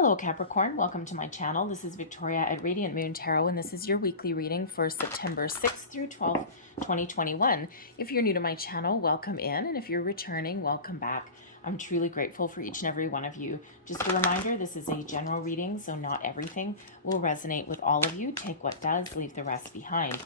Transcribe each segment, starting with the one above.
Hello Capricorn, welcome to my channel. This is Victoria at Radiant Moon Tarot, and this is your weekly reading for September 6th through 12th, 2021. If you're new to my channel, welcome in, and if you're returning, welcome back. I'm truly grateful for each and every one of you. Just a reminder, this is a general reading, so not everything will resonate with all of you. Take what does, leave the rest behind.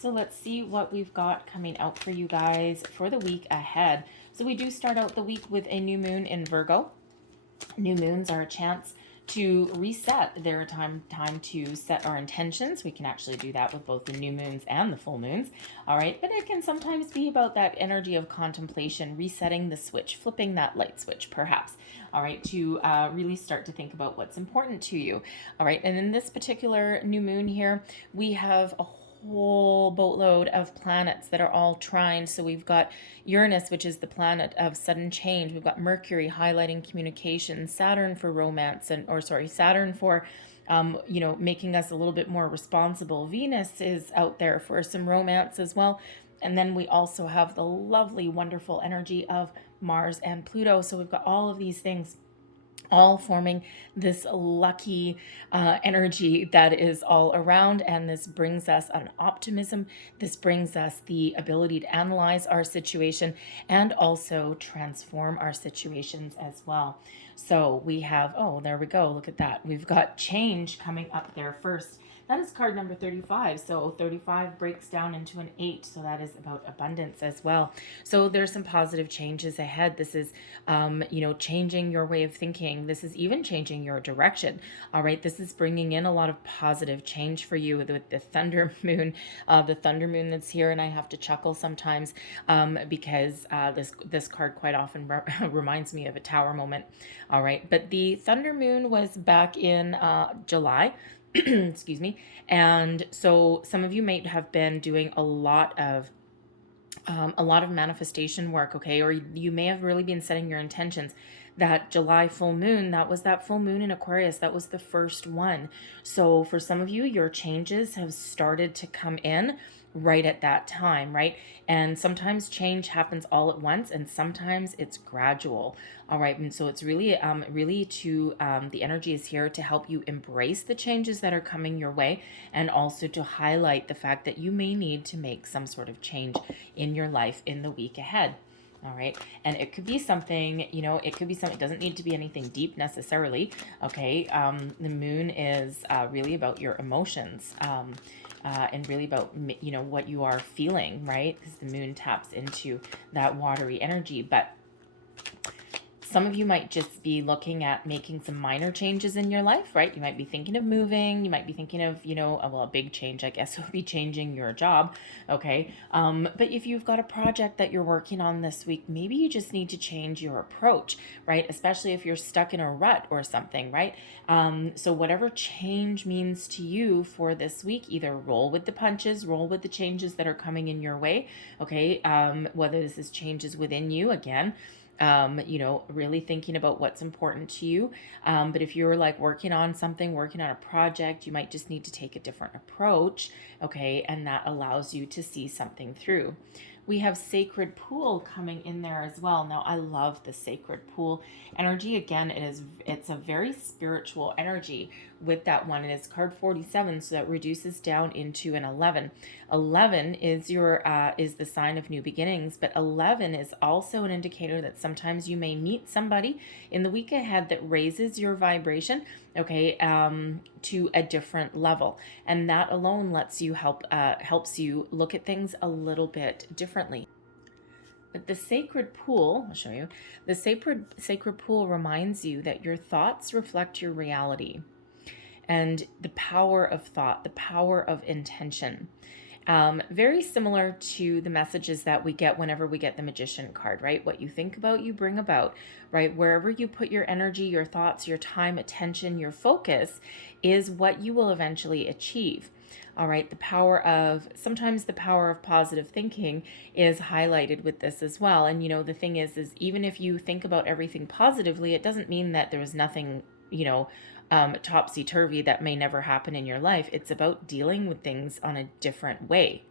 So let's see what we've got coming out for you guys for the week ahead. So we do start out the week with a new moon in Virgo. New moons are a chance to reset. They're a time to set our intentions. We can actually do that with both the new moons and the full moons. All right, but it can sometimes be about that energy of contemplation, resetting the switch, flipping that light switch perhaps. All right, to really start to think about what's important to you. All right, and in this particular new moon here, we have a whole boatload of planets that are all trine. So we've got Uranus, which is the planet of sudden change. We've got Mercury highlighting communication, Saturn for romance, Saturn for making us a little bit more responsible. Venus is out there for some romance as well. And then we also have the lovely, wonderful energy of Mars and Pluto. So we've got all of these things all forming this lucky energy that is all around, and this brings us an optimism. This brings us the ability to analyze our situation and also transform our situations as well. So we have, oh, there we go, look at that. We've got change coming up there first. That is card number 35. So 35 breaks down into an 8. So that is about abundance as well. So there's some positive changes ahead. This is, changing your way of thinking. This is even changing your direction. All right. This is bringing in a lot of positive change for you with the thunder moon, that's here. And I have to chuckle sometimes because this card quite often reminds me of a tower moment. All right. But the thunder moon was back in July. Excuse me. And so some of you might have been doing a lot of manifestation work, okay? Or you may have really been setting your intentions. That July full moon, that was that full moon in Aquarius. That was the first one. So for some of you, your changes have started to come in right at that time, right? And sometimes change happens all at once, and sometimes it's gradual. All right, and so it's really, the energy is here to help you embrace the changes that are coming your way, and also to highlight the fact that you may need to make some sort of change in your life in the week ahead. All right. And it could be something, it doesn't need to be anything deep necessarily. Okay. The moon is really about your emotions and really about, what you are feeling, right? Because the moon taps into that watery energy. But some of you might just be looking at making some minor changes in your life, right? You might be thinking of moving. You might be thinking of, a big change, I guess, would be changing your job. Okay. But if you've got a project that you're working on this week, maybe you just need to change your approach, right? Especially if you're stuck in a rut or something, right? So whatever change means to you for this week, either roll with the punches, roll with the changes that are coming in your way. Okay. Whether this is changes within you, again, really thinking about what's important to you. But if you're like working on a project, you might just need to take a different approach. Okay. And that allows you to see something through. We have Sacred Pool coming in there as well. Now, I love the Sacred Pool energy. Again, it's a very spiritual energy with that one. And it's card 47, so that reduces down into an 11. 11 is is the sign of new beginnings, but 11 is also an indicator that sometimes you may meet somebody in the week ahead that raises your vibration, okay, to a different level, and that alone helps you look at things a little bit differently. But the sacred pool, I'll show you, the sacred pool reminds you that your thoughts reflect your reality, and the power of thought, the power of intention. Very similar to the messages that we get whenever we get the Magician card, right? What you think about, you bring about, right? Wherever you put your energy, your thoughts, your time, attention, your focus is what you will eventually achieve. All right. Sometimes the power of positive thinking is highlighted with this as well. And, the thing is even if you think about everything positively, it doesn't mean that there's nothing, topsy-turvy that may never happen in your life. It's about dealing with things on a different way.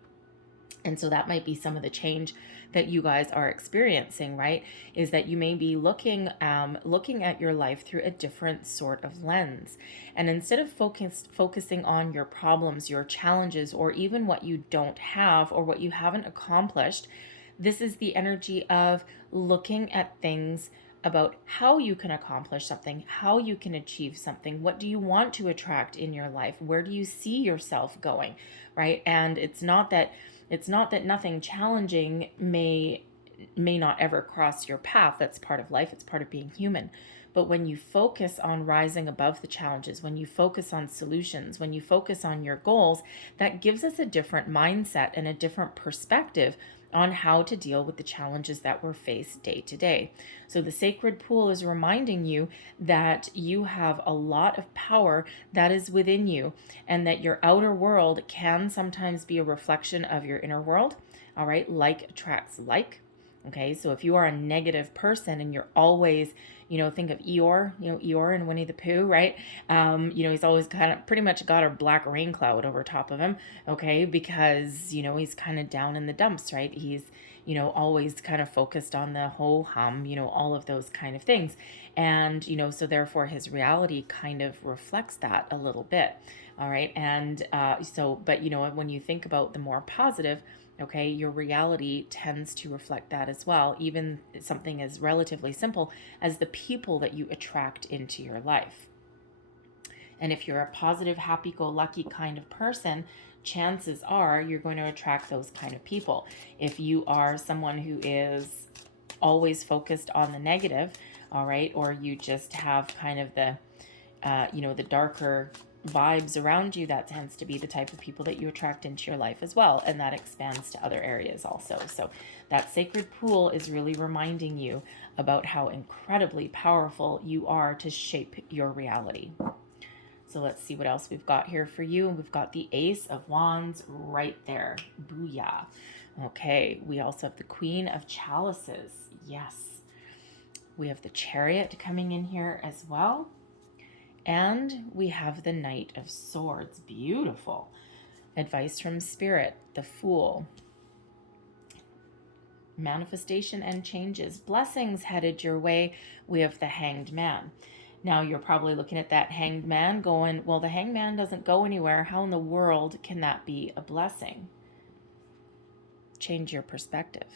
And so that might be some of the change that you guys are experiencing, right? Is that you may be looking at your life through a different sort of lens. And instead of focusing on your problems, your challenges, or even what you don't have or what you haven't accomplished, this is the energy of looking at things about how you can accomplish something, how you can achieve something, what do you want to attract in your life, where do you see yourself going, right? And it's not that nothing challenging may not ever cross your path. That's part of life. It's part of being human. But when you focus on rising above the challenges, when you focus on solutions, when you focus on your goals, that gives us a different mindset and a different perspective on how to deal with the challenges that we're faced day to day. So the sacred pool is reminding you that you have a lot of power that is within you, and that your outer world can sometimes be a reflection of your inner world. All right, like attracts like. Okay, so if you are a negative person and you're always, think of Eeyore, Eeyore and Winnie the Pooh, right? He's always kind of pretty much got a black rain cloud over top of him, okay, because, he's kind of down in the dumps, right? He's, always kind of focused on the ho hum, all of those kind of things. And, so therefore his reality kind of reflects that a little bit, all right? And but, when you think about the more positive, okay, your reality tends to reflect that as well, even something as relatively simple as the people that you attract into your life. And if you're a positive, happy-go-lucky kind of person, chances are you're going to attract those kind of people. If you are someone who is always focused on the negative, all right, or you just have kind of the, the darker vibes around you, that tends to be the type of people that you attract into your life as well, and that expands to other areas also. So that sacred pool is really reminding you about how incredibly powerful you are to shape your reality. So let's see what else we've got here for you. We've got the Ace of Wands right there. Booyah. Okay, we also have the Queen of Chalices. Yes. We have the Chariot coming in here as well. And we have the Knight of Swords. Beautiful. Advice from Spirit, the Fool. Manifestation and changes. Blessings headed your way. We have the Hanged Man. Now you're probably looking at that Hanged Man going, well, the Hanged Man doesn't go anywhere. How in the world can that be a blessing? Change your perspective.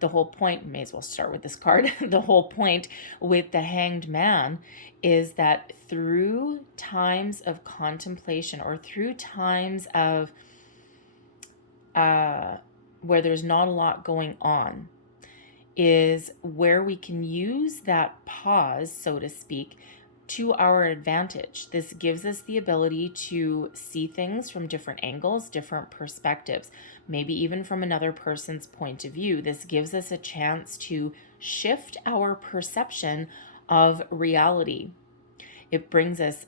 The whole point, may as well start with this card, the whole point with the Hanged Man is that through times of contemplation, or through times of where there's not a lot going on, is where we can use that pause, so to speak, to our advantage. This gives us the ability to see things from different angles, different perspectives, maybe even from another person's point of view. This gives us a chance to shift our perception of reality. It brings us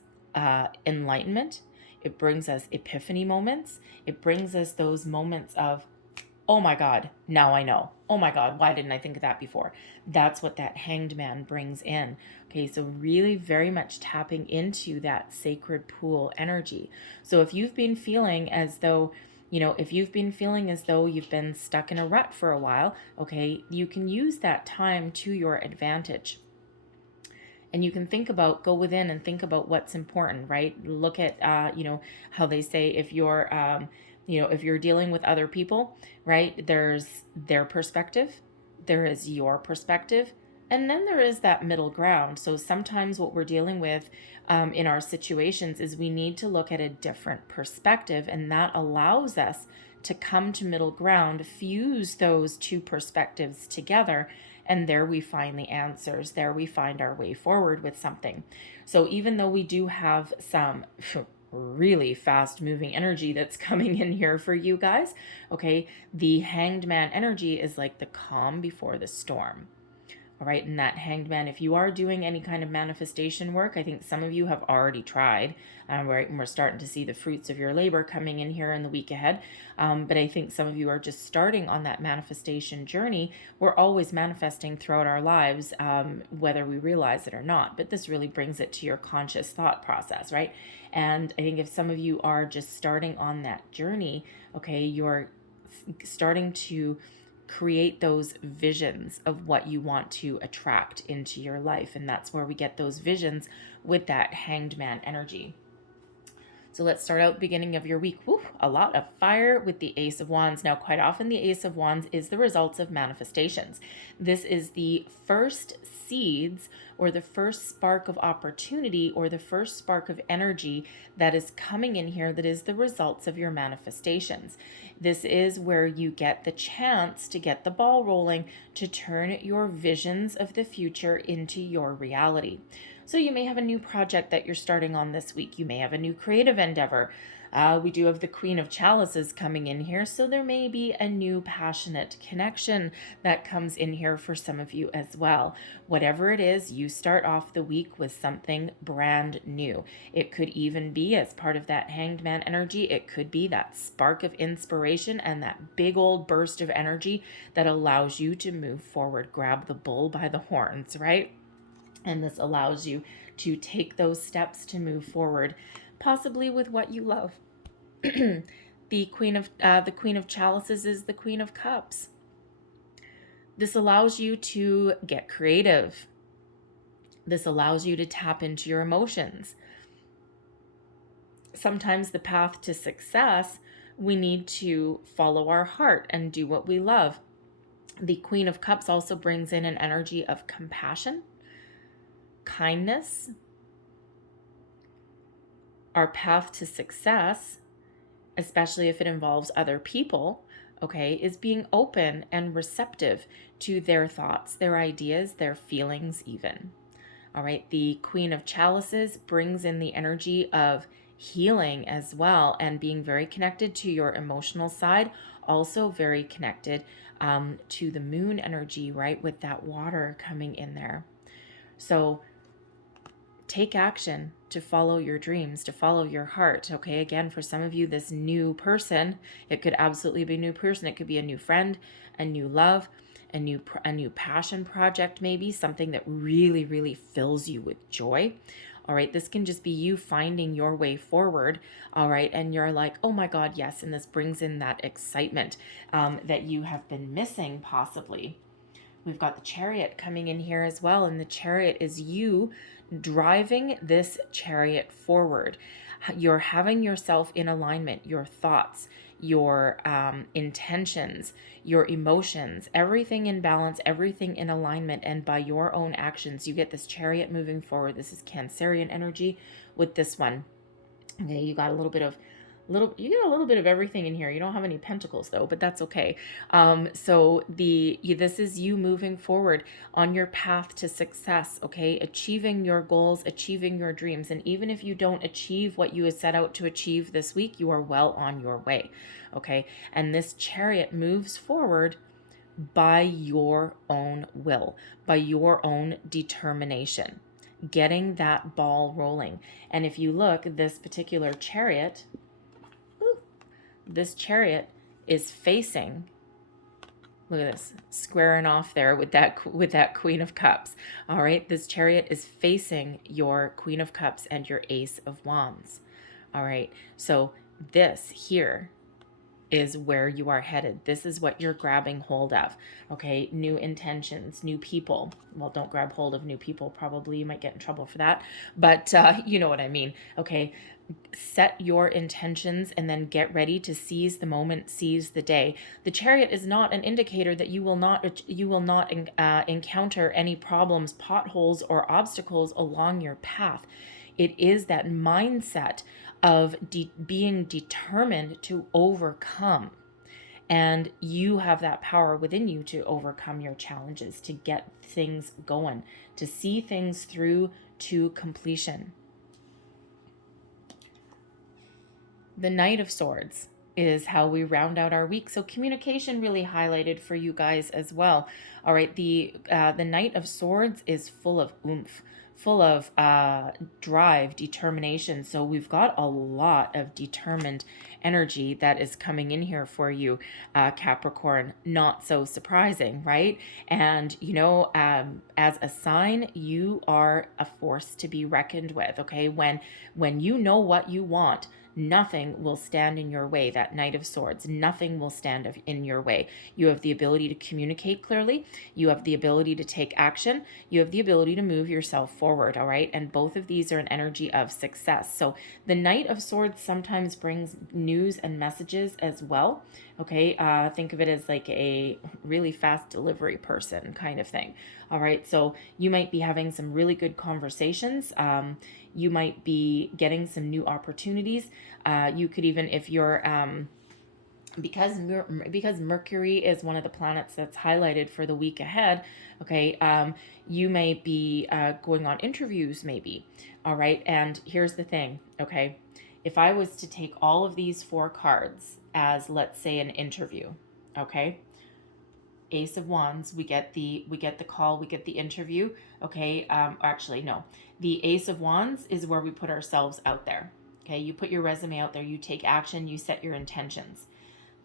enlightenment. It brings us epiphany moments. It brings us those moments of, oh my God, now I know. Oh my God, why didn't I think of that before? That's what that Hanged Man brings in. Okay, so really very much tapping into that sacred pool energy. So if you've been feeling as though, you've been stuck in a rut for a while, okay, you can use that time to your advantage. And you can go within and think about what's important, right? Look at, how they say if you're, if you're dealing with other people, right, there's their perspective, there is your perspective, and then there is that middle ground. So sometimes what we're dealing with in our situations is we need to look at a different perspective, and that allows us to come to middle ground, fuse those two perspectives together, and there we find the answers. There we find our way forward with something. So even though we do have some really fast moving energy that's coming in here for you guys, okay, the Hanged Man energy is like the calm before the storm. All right, and that Hanged Man, if you are doing any kind of manifestation work, I think some of you have already tried, right, and we're starting to see the fruits of your labor coming in here in the week ahead. But I think some of you are just starting on that manifestation journey. We're always manifesting throughout our lives, whether we realize it or not. But this really brings it to your conscious thought process, right? And I think if some of you are just starting on that journey, okay, you're starting to create those visions of what you want to attract into your life. And that's where we get those visions with that Hanged Man energy. So let's start out beginning of your week. Woo, a lot of fire with the Ace of Wands. Now, quite often the Ace of Wands is the results of manifestations. This is the first seeds or the first spark of opportunity or the first spark of energy that is coming in here that is the results of your manifestations. This is where you get the chance to get the ball rolling to turn your visions of the future into your reality. So you may have a new project that you're starting on this week. You may have a new creative endeavor. We do have the Queen of Chalices coming in here, so there may be a new passionate connection that comes in here for some of you as well. Whatever it is, you start off the week with something brand new. It could even be as part of that Hanged Man energy. It could be that spark of inspiration and that big old burst of energy that allows you to move forward. Grab the bull by the horns, right? And this allows you to take those steps to move forward, possibly with what you love. The Queen of Chalices is the Queen of Cups. This allows you to get creative. This allows you to tap into your emotions. Sometimes the path to success, we need to follow our heart and do what we love. The Queen of Cups also brings in an energy of compassion, kindness. Our path to success, especially if it involves other people, okay, is being open and receptive to their thoughts, their ideas, their feelings even. All right, the Queen of Chalices brings in the energy of healing as well and being very connected to your emotional side, also very connected to the moon energy, right, with that water coming in there. So take action to follow your dreams, to follow your heart. Okay, again, for some of you, this new person, it could absolutely be a new person. It could be a new friend, a new love, a new passion project, maybe something that really, really fills you with joy. All right, this can just be you finding your way forward. All right, and you're like, oh my God, yes. And this brings in that excitement that you have been missing possibly. We've got the Chariot coming in here as well. And the Chariot is you driving this chariot forward. You're having yourself in alignment, your thoughts, your intentions, your emotions, everything in balance, everything in alignment. And by your own actions, you get this chariot moving forward. This is Cancerian energy with this one. Okay, you got a little bit of everything in here. You don't have any pentacles though, but that's okay. So this is you moving forward on your path to success, okay? Achieving your goals, achieving your dreams. And even if you don't achieve what you had set out to achieve this week, you are well on your way, okay? And this chariot moves forward by your own will, by your own determination, getting that ball rolling. And if you look, this particular chariot, this chariot is facing, look at this, squaring off there with that Queen of Cups. All right, this chariot is facing your Queen of Cups and your Ace of Wands. All right, so this here is where you are headed. This is what you're grabbing hold of. Okay, new intentions, new people. Well, don't grab hold of new people. Probably you might get in trouble for that, but you know what I mean. Okay, set your intentions and then get ready to seize the moment, seize the day. The Chariot is not an indicator that you will not encounter any problems, potholes, or obstacles along your path. It is that mindset of being determined to overcome. And you have that power within you to overcome your challenges, to get things going, to see things through to completion. The Knight of Swords is how we round out our week. So communication really highlighted for you guys as well. All right, the Knight of Swords is full of oomph, full of drive, determination. So we've got a lot of determined energy that is coming in here for you, Capricorn. Not so surprising, right? And, as a sign, you are a force to be reckoned with, okay? When you know what you want, nothing will stand in your way. That Knight of Swords, nothing will stand in your way. You have the ability to communicate clearly. You have the ability to take action. You have the ability to move yourself forward, all right? And both of these are an energy of success. So the Knight of Swords sometimes brings news and messages as well, okay? Think of it as like a really fast delivery person kind of thing, all right? So you might be having some really good conversations. You might be getting some new opportunities. You could even, if you're, because Mercury is one of the planets that's highlighted for the week ahead, okay, you may be going on interviews maybe, all right? And here's the thing, okay? If I was to take all of these 4 cards as, let's say, an interview, okay? Ace of Wands, we get the call, we get the interview, okay? Actually, no. The Ace of Wands is where we put ourselves out there, okay? You put your resume out there, you take action, you set your intentions.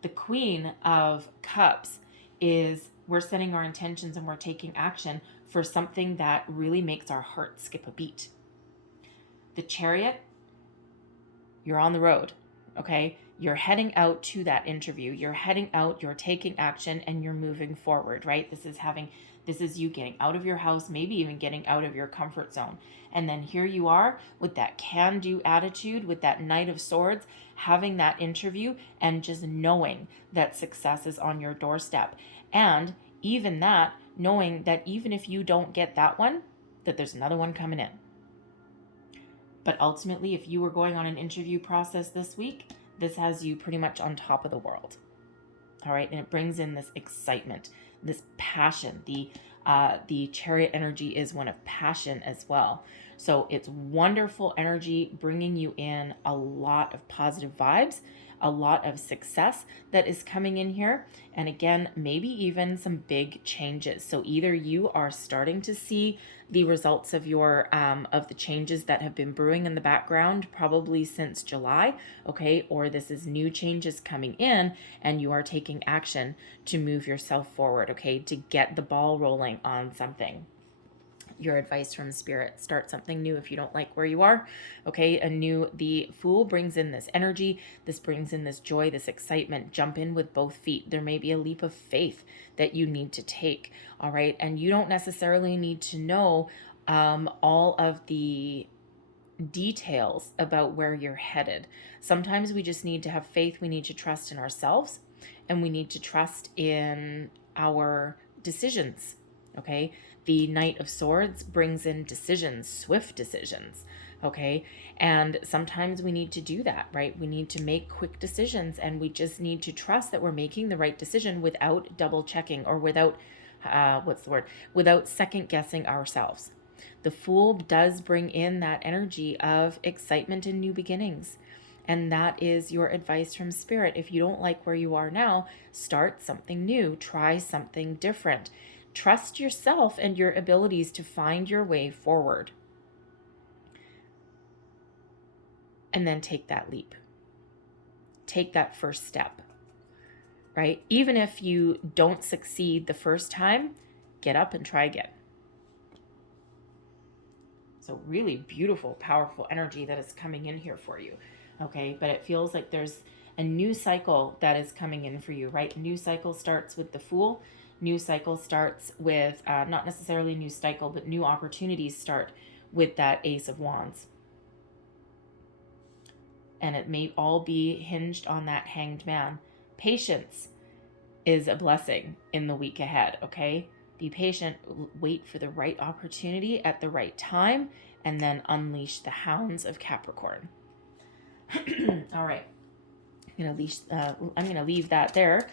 The Queen of Cups is we're setting our intentions and we're taking action for something that really makes our heart skip a beat. The Chariot, you're on the road, okay? You're heading out to that interview. You're heading out, you're taking action, and you're moving forward, right? This is you getting out of your house, maybe even getting out of your comfort zone. And then here you are with that can-do attitude, with that Knight of Swords, having that interview and just knowing that success is on your doorstep. And even that, knowing that even if you don't get that one, that there's another one coming in. But ultimately, if you were going on an interview process this week, this has you pretty much on top of the world. All right. And it brings in this excitement, this passion. The Chariot energy is one of passion as well. So it's wonderful energy, bringing you in a lot of positive vibes, a lot of success that is coming in here. And again, maybe even some big changes. So either you are starting to see the results of your of the changes that have been brewing in the background probably since July, okay, or this is new changes coming in and you are taking action to move yourself forward, okay, to get the ball rolling on something. Your advice from Spirit: start something new if you don't like where you are, okay? The Fool brings in this energy, this brings in this joy, this excitement. Jump in with both feet. There may be a leap of faith that you need to take, all right? And you don't necessarily need to know all of the details about where you're headed. Sometimes we just need to have faith. We need to trust in ourselves, and we need to trust in our decisions, okay? The Knight of Swords brings in decisions, swift decisions, okay? And sometimes we need to do that, right? We need to make quick decisions, and we just need to trust that we're making the right decision without double checking or without, without second guessing ourselves. The Fool does bring in that energy of excitement and new beginnings. And that is your advice from Spirit. If you don't like where you are now, start something new, try something different. Trust yourself and your abilities to find your way forward. And then take that leap. Take that first step, right? Even if you don't succeed the first time, get up and try again. So really beautiful, powerful energy that is coming in here for you, okay? But it feels like there's a new cycle that is coming in for you, right? New cycle starts with the Fool. New cycle starts with, not necessarily new cycle, but new opportunities start with that Ace of Wands. And it may all be hinged on that Hanged Man. Patience is a blessing in the week ahead, okay? Be patient, wait for the right opportunity at the right time, and then unleash the hounds of Capricorn. All right. I'm gonna leave that there.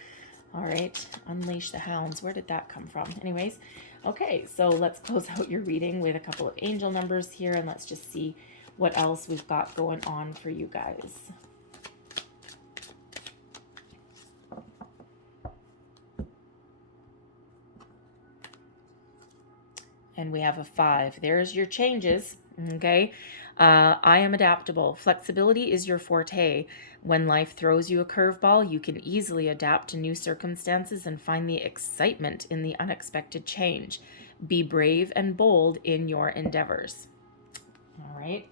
All right, unleash the hounds. Where did that come from? Anyways, okay, so let's close out your reading with a couple of angel numbers here, and let's just see what else we've got going on for you guys. And we have a 5. There's your changes, Okay. I am adaptable. Flexibility is your forte. When life throws you a curveball, you can easily adapt to new circumstances and find the excitement in the unexpected change. Be brave and bold in your endeavors. All right.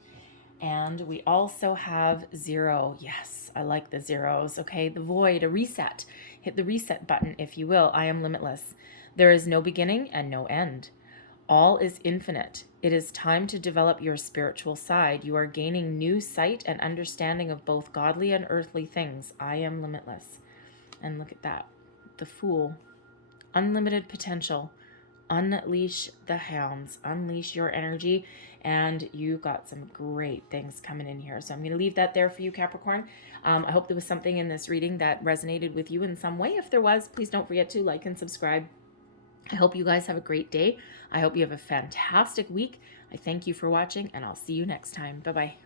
And we also have 0. Yes, I like the zeros. Okay, the void, a reset. Hit the reset button, if you will. I am limitless. There is no beginning and no end. All is infinite. It is time to develop your spiritual side. You are gaining new sight and understanding of both godly and earthly things. I am limitless. And look at that. The Fool. Unlimited potential. Unleash the hounds. Unleash your energy. And you got some great things coming in here. So I'm going to leave that there for you, Capricorn. I hope there was something in this reading that resonated with you in some way. If there was, please don't forget to like and subscribe. I hope you guys have a great day. I hope you have a fantastic week. I thank you for watching, and I'll see you next time. Bye-bye.